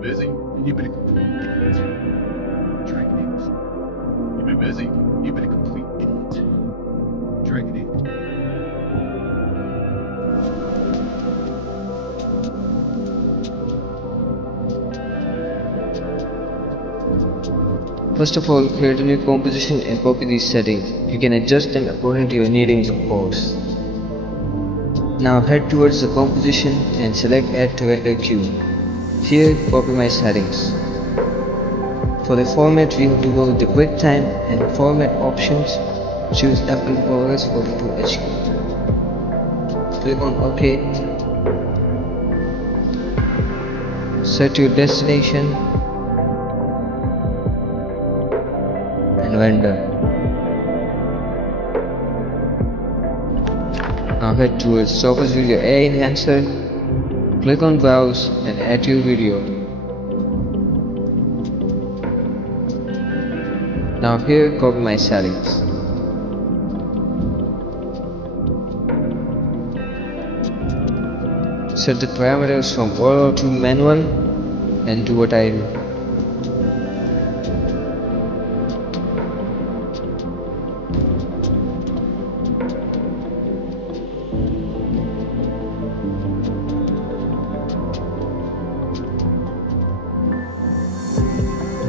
been busy? You've been a complete idiot. Dragon it. You've been busy? You've been a complete idiot. Dragon it. First of all, create a new composition and copy these settings. You can adjust them according to your needings, of course. Now head towards the composition and select Add to Render Queue. Here, copy my settings. For the format, we have to go with the QuickTime and format options. Choose Apple ProRes 42HQ. Click on OK. Set your destination and render. Now head towards Topaz Video AI Enhancer. Click on Browse and add your video. Now here, copy my settings. Set the parameters from auto to manual and do what I do.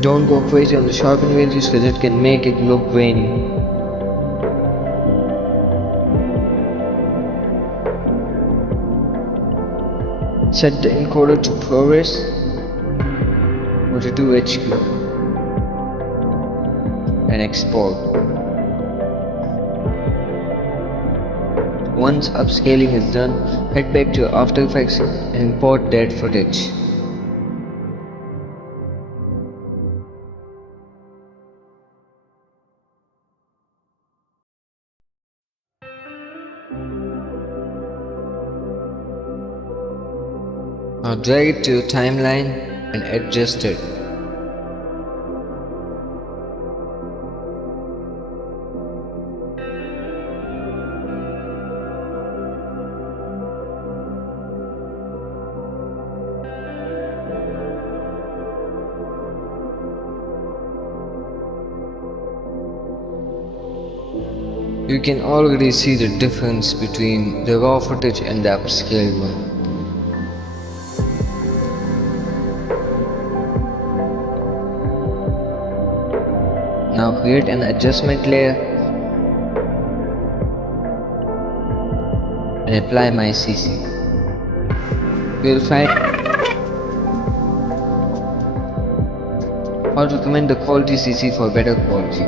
Don't go crazy on the sharpen values because it can make it look grainy. Set the encoder to ProRes 42HQ and export. Once upscaling is done, head back to After Effects and import that footage. Now drag it to your timeline and adjust it. You can already see the difference between the raw footage and the upscaled one. Now create an adjustment layer and apply my CC. We'll find how to recommend the quality CC for better quality.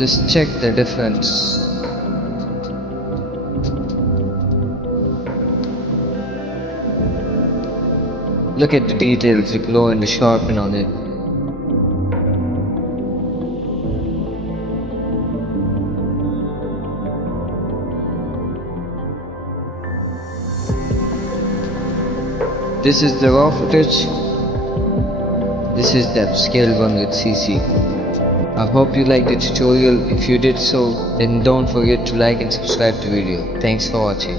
Just check the difference. Look at the details, the glow and the sharpen on it. This is the raw footage. This is the upscaled one with CC. I hope you liked the tutorial. If you did so, then don't forget to like and subscribe to the video. Thanks for watching.